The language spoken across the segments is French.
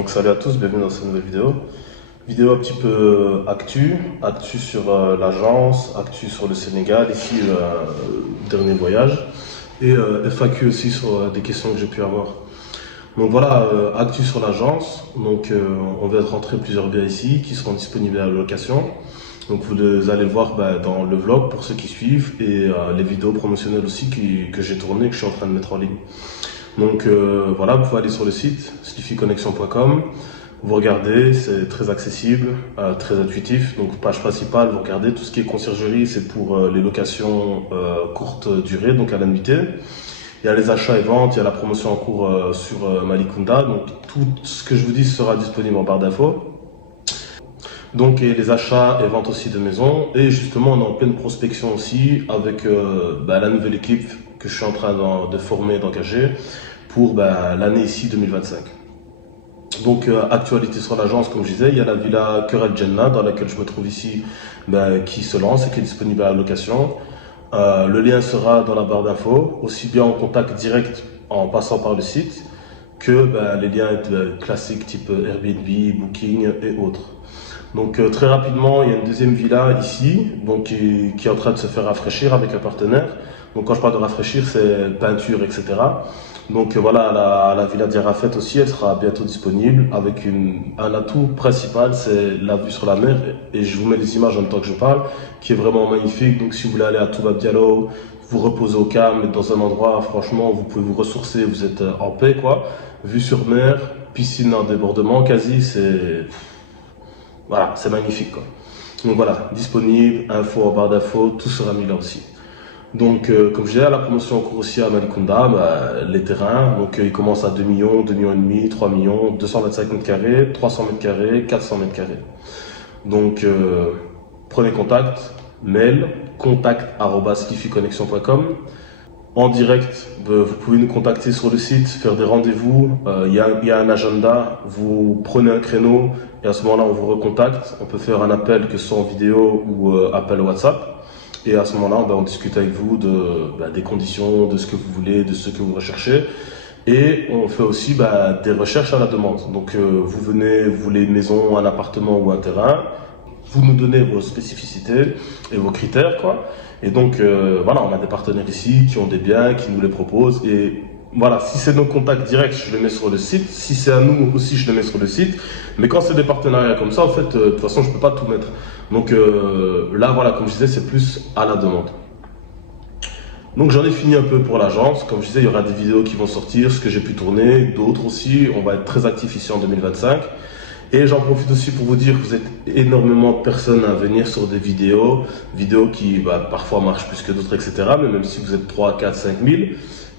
Donc salut à tous, bienvenue dans cette nouvelle vidéo. Vidéo un petit peu actu sur l'agence, actu sur le Sénégal, ici dernier voyage, et FAQ aussi sur des questions que j'ai pu avoir. Donc voilà, actu sur l'agence. Donc on va rentrer plusieurs biens ici qui seront disponibles à la location. Donc vous allez le voir dans le vlog pour ceux qui suivent et les vidéos promotionnelles aussi que j'ai tournées, que je suis en train de mettre en ligne. Donc voilà, vous pouvez aller sur le site slificonnexion.com, vous regardez, c'est très accessible, très intuitif. Donc page principale, vous regardez tout ce qui est conciergerie, c'est pour les locations courte durée, donc à la nuitée. Il y a les achats et ventes, il y a la promotion en cours sur Malicounda. Donc tout ce que je vous dis sera disponible en barre d'infos. Donc et les achats et ventes aussi de maisons. Et justement, on est en pleine prospection aussi avec la nouvelle équipe que je suis en train de former et d'engager pour l'année ici 2025. Donc actualité sur l'agence, comme je disais, il y a la villa Kerel Jenna dans laquelle je me trouve ici qui se lance et qui est disponible à la location. Le lien sera dans la barre d'infos, aussi bien en contact direct en passant par le site que les liens classiques type Airbnb, Booking et autres. Donc très rapidement, il y a une deuxième villa ici, donc qui est en train de se faire rafraîchir avec un partenaire. Donc quand je parle de rafraîchir, c'est peinture, etc. Donc voilà, la villa d'Arafat aussi, elle sera bientôt disponible avec un atout principal, c'est la vue sur la mer. Et je vous mets les images en même temps que je parle, qui est vraiment magnifique. Donc si vous voulez aller à Toubab Diallo, vous reposer au calme, être dans un endroit, franchement, vous pouvez vous ressourcer, vous êtes en paix, quoi. Vue sur mer, piscine en débordement, quasi, voilà, c'est magnifique, quoi. Donc voilà, disponible, info en barre d'infos, tout sera mis là aussi. Donc, comme je disais, la promotion en cours aussi à Malicounda, les terrains, donc ils commencent à 2 millions, 2 millions et demi, 3 millions, 225 mètres carrés, 300 mètres carrés, 400 mètres carrés. Donc, prenez contact, mail, contact@slificonnexion.com. En direct, vous pouvez nous contacter sur le site, faire des rendez-vous. Il y a un agenda, vous prenez un créneau et à ce moment-là, on vous recontacte. On peut faire un appel, que ce soit en vidéo ou appel WhatsApp. Et à ce moment-là, on discute avec vous des conditions, de ce que vous voulez, de ce que vous recherchez. Et on fait aussi des recherches à la demande. Donc vous venez, vous voulez une maison, un appartement ou un terrain. Vous nous donnez vos spécificités et vos critères, quoi. Et donc voilà, on a des partenaires ici qui ont des biens, qui nous les proposent. Et voilà, si c'est nos contacts directs, je les mets sur le site. Si c'est à nous aussi, je les mets sur le site. Mais quand c'est des partenariats comme ça, en fait, de toute façon, je ne peux pas tout mettre. Donc là, voilà, comme je disais, c'est plus à la demande. Donc j'en ai fini un peu pour l'agence. Comme je disais, il y aura des vidéos qui vont sortir, ce que j'ai pu tourner, d'autres aussi. On va être très actifs ici en 2025. Et j'en profite aussi pour vous dire que vous êtes énormément de personnes à venir sur des vidéos qui parfois marchent plus que d'autres, etc. Mais même si vous êtes 3, 4, 5 000,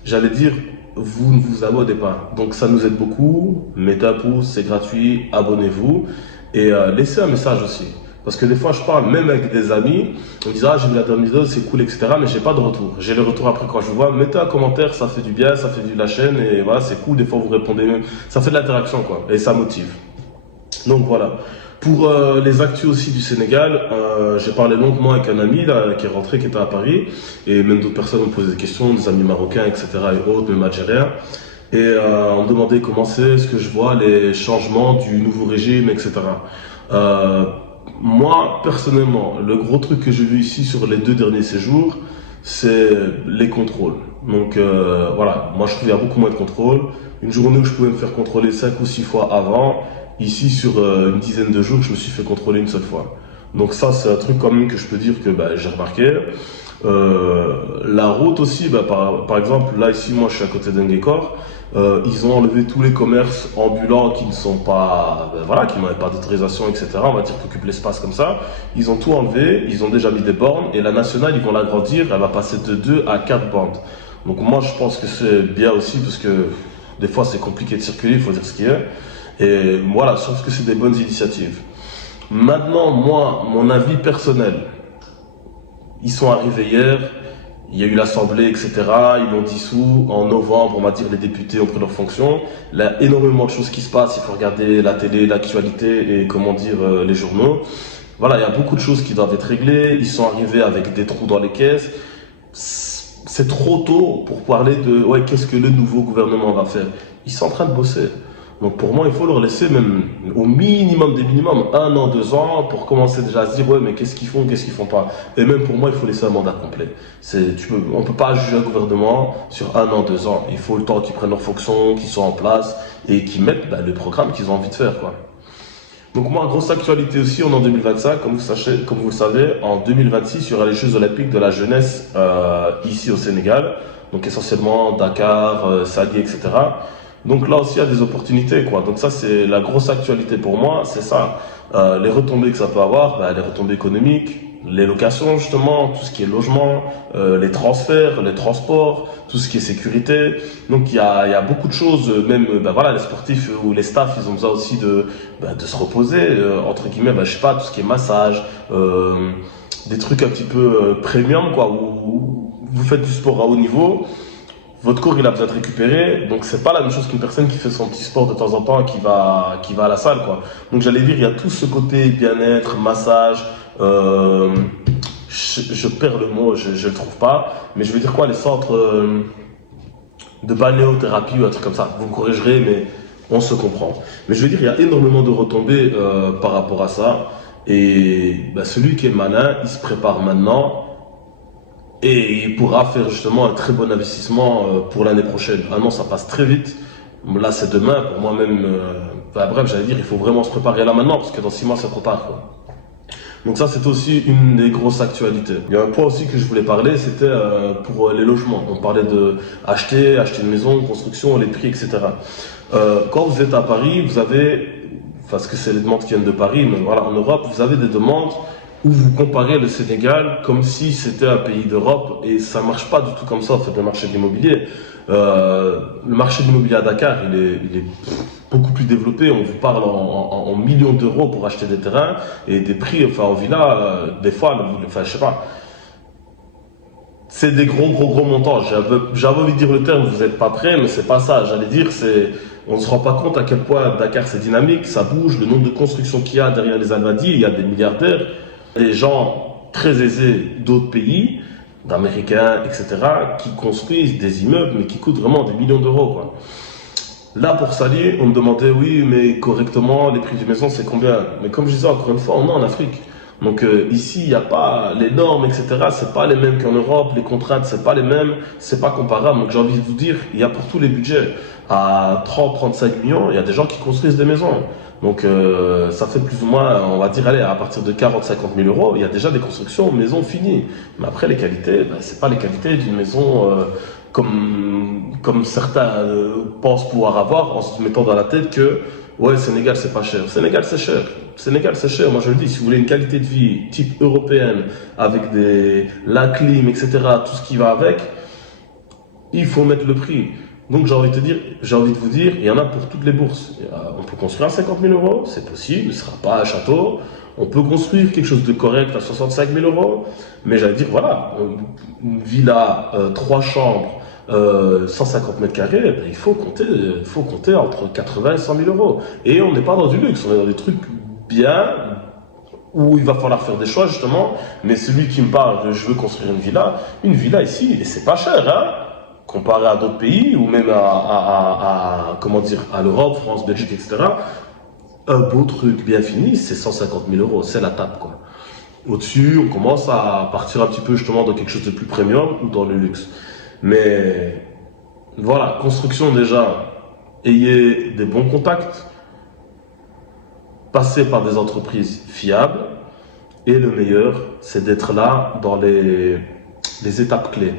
j'allais dire, vous ne vous abonnez pas. Donc ça nous aide beaucoup. Mettez un pouce, c'est gratuit, abonnez-vous et laissez un message aussi. Parce que des fois, je parle même avec des amis, on me dit j'ai vu la dernière vidéo, c'est cool, etc. Mais j'ai pas de retour. J'ai le retour après quand je vous vois. Mettez un commentaire, ça fait du bien, ça fait de la chaîne et voilà, c'est cool. Des fois, vous répondez même. Ça fait de l'interaction, quoi. Et ça motive. Donc voilà. Pour les actus aussi du Sénégal, j'ai parlé longuement avec un ami là, qui est rentré, qui était à Paris, et même d'autres personnes ont posé des questions, des amis marocains, etc. et autres, même algériens. Et on me demandait comment c'est, ce que je vois, les changements du nouveau régime, etc. Moi, personnellement, le gros truc que j'ai vu ici sur les 2 derniers séjours, c'est les contrôles. Donc voilà, moi je trouve qu'il y a beaucoup moins de contrôles. Une journée où je pouvais me faire contrôler 5 ou 6 fois avant, ici sur une dizaine de jours, je me suis fait contrôler une seule fois. Donc ça, c'est un truc quand même que je peux dire que j'ai remarqué. La route aussi, par exemple, là ici, moi je suis à côté d'Enguécor. Ils ont enlevé tous les commerces ambulants qui ne sont pas, qui n'avaient pas d'autorisation, etc. On va dire qu'ils occupent l'espace comme ça. Ils ont tout enlevé, ils ont déjà mis des bornes et la nationale, ils vont l'agrandir, elle va passer de 2 à 4 bandes. Donc moi, je pense que c'est bien aussi parce que des fois, c'est compliqué de circuler, il faut dire ce qu'il y a. Et voilà, je trouve que c'est des bonnes initiatives. Maintenant, moi, mon avis personnel, ils sont arrivés hier. Il y a eu l'Assemblée, etc. Ils l'ont dissous. En novembre, on va dire, les députés ont pris leurs fonctions. Il y a énormément de choses qui se passent. Il faut regarder la télé, l'actualité et, les journaux. Voilà, il y a beaucoup de choses qui doivent être réglées. Ils sont arrivés avec des trous dans les caisses. C'est trop tôt pour parler de qu'est-ce que le nouveau gouvernement va faire. Ils sont en train de bosser. Donc pour moi, il faut leur laisser même au minimum des minimums 1 an, 2 ans pour commencer déjà à se dire ouais mais qu'est-ce qu'ils font pas. Et même pour moi, il faut laisser un mandat complet. On peut pas juger un gouvernement sur 1 an, 2 ans. Il faut le temps qu'ils prennent leurs fonctions, qu'ils soient en place et qu'ils mettent le programme qu'ils ont envie de faire quoi. Donc moi, grosse actualité aussi, on est en 2025, comme vous le savez, en 2026, il y aura les Jeux Olympiques de la jeunesse ici au Sénégal, donc essentiellement Dakar, Saly, etc. Donc là aussi, il y a des opportunités, quoi. Donc ça, c'est la grosse actualité pour moi, c'est ça. Les retombées que ça peut avoir, les retombées économiques, les locations justement, tout ce qui est logement, les transferts, les transports, tout ce qui est sécurité. Donc il y a beaucoup de choses, même voilà, les sportifs ou les staffs, ils ont besoin aussi de se reposer, entre guillemets, je sais pas, tout ce qui est massage, des trucs un petit peu premium, quoi, où vous faites du sport à haut niveau. Votre corps il a besoin de récupérer, donc c'est pas la même chose qu'une personne qui fait son petit sport de temps en temps et qui va à la salle quoi. Donc j'allais dire il y a tout ce côté bien-être, massage, je perds le mot, je le trouve pas, mais je veux dire quoi, les centres de balnéothérapie ou un truc comme ça, vous me corrigerez mais on se comprend. Mais je veux dire il y a énormément de retombées par rapport à ça et celui qui est malin, il se prépare maintenant. Et il pourra faire justement un très bon investissement pour l'année prochaine. Ah non, ça passe très vite. Là, c'est demain. Pour moi-même, bref, j'allais dire, il faut vraiment se préparer là maintenant, parce que dans 6 mois, c'est trop tard, quoi. Donc ça, c'est aussi une des grosses actualités. Il y a un point aussi que je voulais parler, c'était pour les logements. On parlait de acheter une maison, construction, les prix, etc. Quand vous êtes à Paris, vous avez, parce que c'est les demandes qui viennent de Paris, mais voilà, en Europe, vous avez des demandes où vous comparez le Sénégal comme si c'était un pays d'Europe et ça marche pas du tout comme ça en fait le marché de l'immobilier. Le marché de l'immobilier à Dakar il est beaucoup plus développé, on vous parle en millions d'euros pour acheter des terrains et des prix en villa des fois, je sais pas, c'est des gros montants. J'avais envie de dire le terme, vous n'êtes pas prêts, mais c'est pas ça. J'allais dire, on ne se rend pas compte à quel point Dakar c'est dynamique, ça bouge, le nombre de constructions qu'il y a derrière les Almadies, il y a des milliardaires. Des gens très aisés d'autres pays, d'Américains, etc., qui construisent des immeubles, mais qui coûtent vraiment des millions d'euros, quoi. Là, pour Saly, on me demandait, oui, mais correctement, les prix des maisons, c'est combien? Mais comme je disais, encore une fois, on est en Afrique. Donc ici, il n'y a pas les normes, etc., c'est pas les mêmes qu'en Europe, les contraintes, c'est pas les mêmes, c'est pas comparable. Donc j'ai envie de vous dire, il y a pour tous les budgets. À 30-35 millions, il y a des gens qui construisent des maisons. Donc ça fait plus ou moins, on va dire, allez, à partir de 40-50 000 euros, il y a déjà des constructions maisons finies. Mais après, les qualités, c'est pas les qualités d'une maison comme certains pensent pouvoir avoir en se mettant dans la tête que ouais, Sénégal c'est pas cher. Sénégal c'est cher. Sénégal c'est cher. Moi je le dis, si vous voulez une qualité de vie type européenne avec la clim, etc., tout ce qui va avec, il faut mettre le prix. Donc j'ai envie de vous dire, il y en a pour toutes les bourses. On peut construire à 50 000 euros, c'est possible, ce ne sera pas un château. On peut construire quelque chose de correct à 65 000 euros, mais j'allais dire, voilà, une villa, 3 chambres, 150 mètres carrés, il faut compter entre 80 et 100 000 euros. Et on n'est pas dans du luxe, on est dans des trucs bien, où il va falloir faire des choix justement, mais celui qui me parle de je veux construire une villa ici, et c'est pas cher, hein, comparé à d'autres pays, ou même à l'Europe, France, Belgique, etc. Un beau truc bien fini, c'est 150 000 euros, c'est la tape, quoi. Au-dessus, on commence à partir un petit peu justement dans quelque chose de plus premium ou dans le luxe. Mais voilà, construction déjà, ayez des bons contacts, passez par des entreprises fiables, et le meilleur, c'est d'être là dans les étapes clés.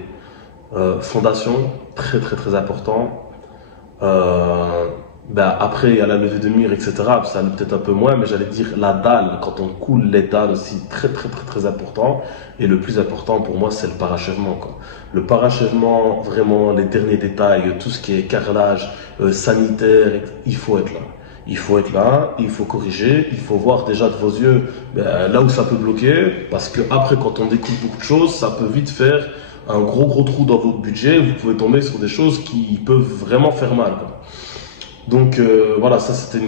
Fondation, très très très important. Après, il y a la levée de mur, etc. Ça allait peut-être un peu moins, mais j'allais dire la dalle, quand on coule les dalles aussi, très très très très important. Et le plus important pour moi, c'est le parachèvement, quoi. Le parachèvement, vraiment, les derniers détails, tout ce qui est carrelage, sanitaire, il faut être là. Il faut être là, il faut corriger, il faut voir déjà de vos yeux là où ça peut bloquer, parce que après, quand on découvre beaucoup de choses, ça peut vite faire un gros trou dans votre budget. Vous pouvez tomber sur des choses qui peuvent vraiment faire mal, quoi. Donc voilà, ça c'était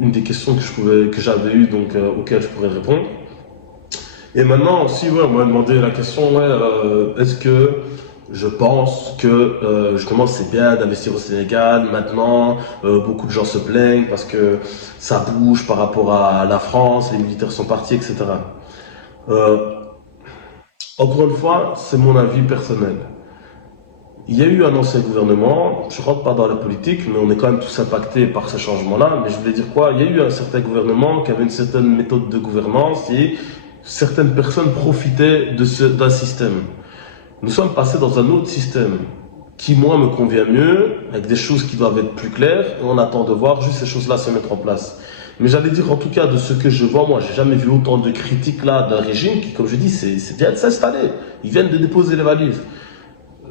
une des questions que j'avais eues, donc auxquelles je pourrais répondre. Et maintenant aussi, ouais, on m'a demandé la question, ouais, est-ce que Je pense que justement c'est bien d'investir au Sénégal. Maintenant, beaucoup de gens se plaignent parce que ça bouge par rapport à la France, les militaires sont partis, etc. Euh, Encore une fois, c'est mon avis personnel. Il y a eu un ancien gouvernement, je ne rentre pas dans la politique, mais on est quand même tous impactés par ce changement-là. Mais je voulais dire quoi? Il y a eu un certain gouvernement qui avait une certaine méthode de gouvernance et certaines personnes profitaient d'un système. Nous sommes passés dans un autre système qui, moi, me convient mieux, avec des choses qui doivent être plus claires, et on attend de voir juste ces choses-là se mettre en place. Mais j'allais dire, en tout cas, de ce que je vois, moi, j'ai jamais vu autant de critiques là d'un régime qui, comme je dis, c'est bien de s'installer. Ils viennent de déposer les valises.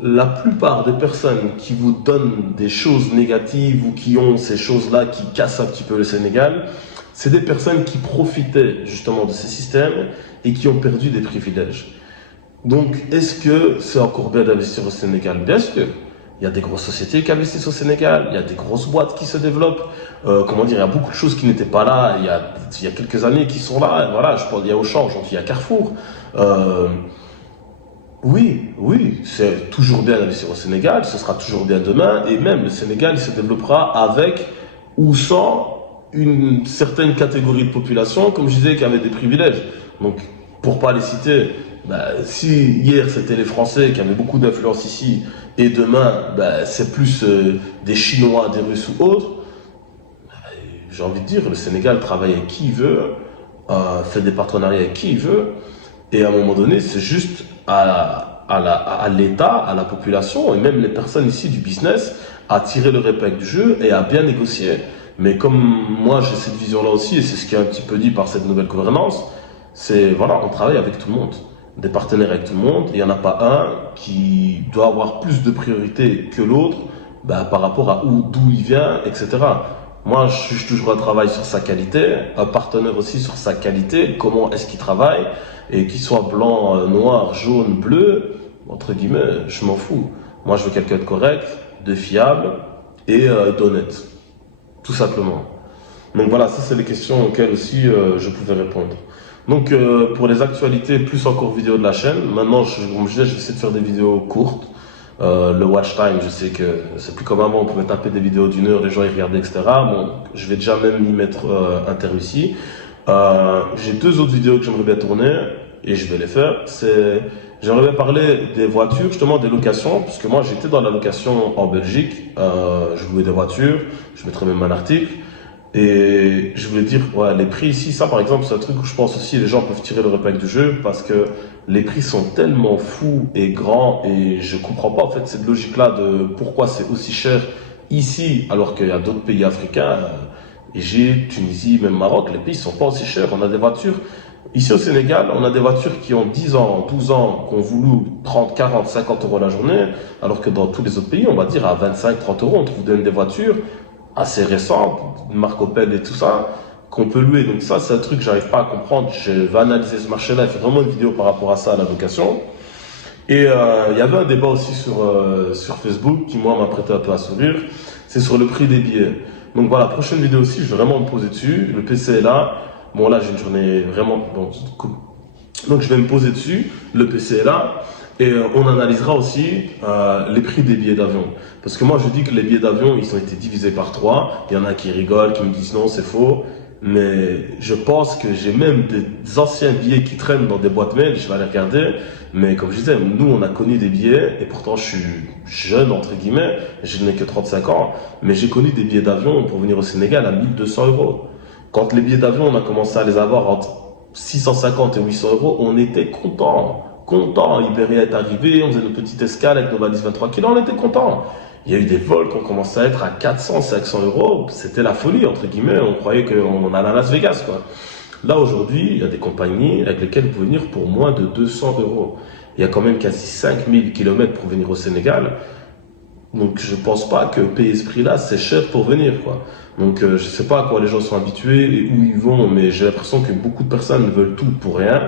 La plupart des personnes qui vous donnent des choses négatives ou qui ont ces choses-là qui cassent un petit peu le Sénégal, c'est des personnes qui profitaient justement de ces systèmes et qui ont perdu des privilèges. Donc, est-ce que c'est encore bien d'investir au Sénégal? Bien sûr. Il y a des grosses sociétés qui investissent au Sénégal, il y a des grosses boîtes qui se développent. Comment dire, il y a beaucoup de choses qui n'étaient pas là il y a quelques années qui sont là. Et voilà, je pense qu'il y a Auchan, il y a Carrefour. Euh, oui, oui, c'est toujours bien d'investir au Sénégal, ce sera toujours bien demain, et même le Sénégal il se développera avec ou sans une certaine catégorie de population, comme je disais, qui avait des privilèges. Donc, pour pas les citer, si hier c'était les Français qui avaient beaucoup d'influence ici, et demain c'est plus des Chinois, des Russes ou autres, j'ai envie de dire, le Sénégal travaille avec qui il veut, fait des partenariats avec qui il veut, et à un moment donné, c'est juste à l'État, à la population, et même les personnes ici du business, à tirer leur épingle du jeu et à bien négocier. Mais comme moi j'ai cette vision-là aussi, et c'est ce qui est un petit peu dit par cette nouvelle gouvernance, c'est voilà, on travaille avec tout le monde, des partenaires avec tout le monde, et il n'y en a pas un qui doit avoir plus de priorité que l'autre par rapport à d'où il vient, etc. Moi, je juge toujours un travail sur sa qualité, un partenaire aussi sur sa qualité, comment est-ce qu'il travaille, et qu'il soit blanc, noir, jaune, bleu, entre guillemets, je m'en fous. Moi, je veux quelqu'un de correct, de fiable et d'honnête, tout simplement. Donc voilà, ça c'est les questions auxquelles aussi je pouvais répondre. Donc pour les actualités, plus encore vidéo de la chaîne. Maintenant, comme je disais, j'essaie de faire des vidéos courtes. Le watch time, je sais que c'est plus comme avant, on pouvait taper des vidéos d'une heure, les gens y regardaient, etc. Bon, je vais déjà même y mettre un terme ici. J'ai deux autres vidéos que j'aimerais bien tourner et je vais les faire. J'aimerais bien parler des voitures, justement des locations, parce que moi j'étais dans la location en Belgique, je louais des voitures, je mettrai même un article. Et je voulais dire, ouais, les prix ici, ça par exemple, c'est un truc où je pense aussi les gens peuvent tirer leur épingle du jeu parce que les prix sont tellement fous et grands et je comprends pas en fait cette logique-là de pourquoi c'est aussi cher ici alors qu'il y a d'autres pays africains, Égypte, Tunisie, même Maroc, les pays sont pas aussi chers. On a des voitures, ici au Sénégal, on a des voitures qui ont 10 ans, 12 ans, qui ont voulu 30, 40, 50 euros la journée, alors que dans tous les autres pays, on va dire à 25, 30 euros, on trouve des voitures assez récentes, marque Opel et tout ça, qu'on peut louer. Donc ça, c'est un truc que j'arrive pas à comprendre. Je vais analyser ce marché-là et faire vraiment une vidéo par rapport à ça, à la location. Et il y avait un débat aussi sur Facebook qui, moi, m'a prêté un peu à sourire. C'est sur le prix des billets. Donc voilà, prochaine vidéo aussi, je vais vraiment me poser dessus. Le PC est là. Bon, là, j'ai une journée vraiment... Bon, cool. Donc je vais me poser dessus. Le PC est là. Et on analysera aussi les prix des billets d'avion. Parce que moi, je dis que les billets d'avion, ils ont été divisés par 3. Il y en a qui rigolent, qui me disent non, c'est faux. Mais je pense que j'ai même des anciens billets qui traînent dans des boîtes mail. Je vais aller regarder. Mais comme je disais, nous, on a connu des billets. Et pourtant, je suis jeune, entre guillemets. Je n'ai que 35 ans. Mais j'ai connu des billets d'avion pour venir au Sénégal à 1200 euros. Quand les billets d'avion, on a commencé à les avoir entre 650 et 800 euros, on était content. Iberia est arrivé, on faisait une petite escale avec nos valises 23 kilos, on était content. Il y a eu des vols qui ont commencé à être à 400, 500 euros. C'était la folie, entre guillemets. On croyait qu'on allait à Las Vegas, quoi. Là, aujourd'hui, il y a des compagnies avec lesquelles vous pouvez venir pour moins de 200 euros. Il y a quand même quasi 5000 kilomètres pour venir au Sénégal. Donc, je pense pas que payer ce prix-là, c'est cher pour venir, quoi. Donc, je sais pas à quoi les gens sont habitués et où ils vont, mais j'ai l'impression que beaucoup de personnes veulent tout pour rien.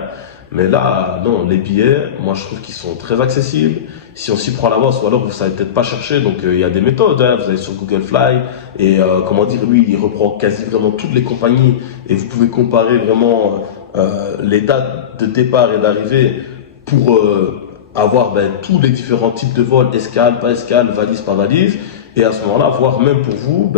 Mais là, non, les billets, moi je trouve qu'ils sont très accessibles. Si on s'y prend à l'avance, ou alors vous savez peut-être pas chercher, donc il y a des méthodes. Hein. Vous allez sur Google Fly et comment dire, lui, il reprend quasi vraiment toutes les compagnies et vous pouvez comparer vraiment les dates de départ et d'arrivée pour avoir tous les différents types de vols, escale, pas escale, valise, pas valise, et à ce moment-là, voir même pour vous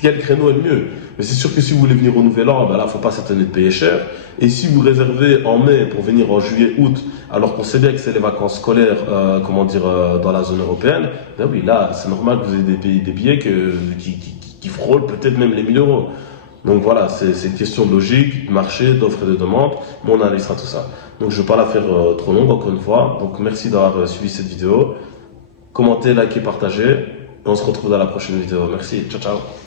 quel créneau est le mieux. Mais c'est sûr que si vous voulez venir au Nouvel An, là, il ne faut pas s'étonner de payer cher. Et si vous réservez en mai pour venir en juillet, août, alors qu'on sait bien que c'est les vacances scolaires, dans la zone européenne, ben oui, là, c'est normal que vous ayez des billets qui frôlent peut-être même les 1 000 euros. Donc voilà, c'est une question de logique, de marché, d'offre et de demande, mais on analysera tout ça. Donc je ne vais pas la faire trop longue encore une fois. Donc merci d'avoir suivi cette vidéo. Commentez, likez, partagez. Et on se retrouve dans la prochaine vidéo. Merci, ciao ciao.